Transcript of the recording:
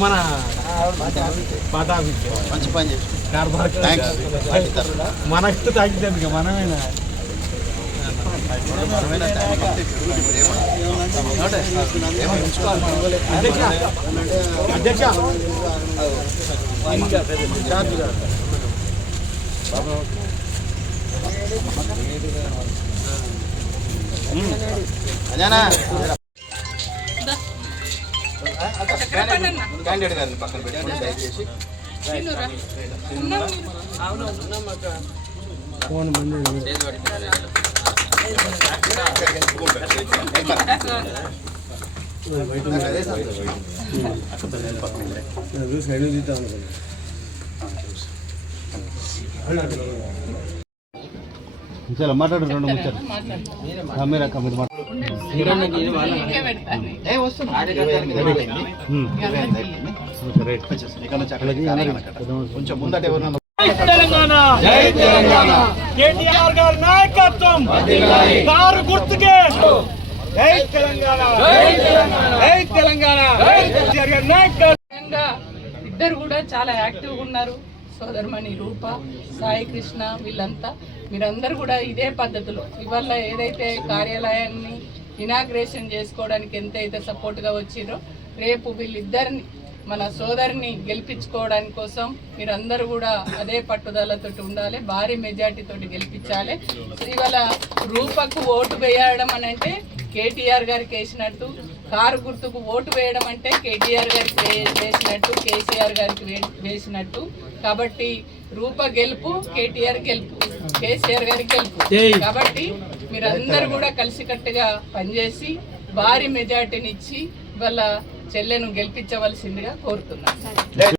మన మంచి పని చేసి మనకు తగ్గింది మనమేనా అధ్యక్ష క్యాండిడేట్ గారిని పక్కన పెట్టుకుని దయచేసి ఫోన్ చాలా మాట్లాడు రెండు ముచ్చారు మీరు కొంచెం ముందట ఎవరు తెలంగాణ జై తెలంగాణ కేటీఆర్ గారి నాయకత్వం కారు గుర్తుకే జై తెలంగాణ జై తెలంగాణ జై తెలంగాణ కేటీఆర్ గారి నాయకత్వం. ఇద్దరు కూడా చాలా యాక్టివ్గా ఉన్నారు. సోదరమణి రూప, సాయి కృష్ణ, వీళ్ళంతా మీరందరూ కూడా ఇదే పద్ధతిలో ఇవాళ ఏదైతే కార్యాలయాన్ని ఇనాగ్రేషన్ చేసుకోవడానికి ఎంతైతే సపోర్ట్గా వచ్చిరో రేపు వీళ్ళిద్దరిని మన సోదరిని గెలిపించుకోవడానికి కోసం మీరందరూ కూడా అదే పట్టుదలతో ఉండాలి. భారీ మెజార్టీతోటి గెలిపించాలి. ఇవాళ రూపకు ఓటు వేయడం అని అంటే కేటీఆర్ గారికి వేసినట్టు, కారు గుర్తుకు ఓటు వేయడం అంటే కేటీఆర్ గారికి వేసినట్టు, కేసీఆర్ గారికి వేసినట్టు. కాబట్టి రూప గెలుపు, కేటీఆర్ గెలుపు, కేసీఆర్ గారికి గెలుపు. కాబట్టి మీరందరూ కూడా కలిసికట్టుగా పనిచేసి భారీ మెజార్టీని ఇచ్చి వాళ్ళ చెల్లెను గెలిపించవలసిందిగా కోరుతున్నాను.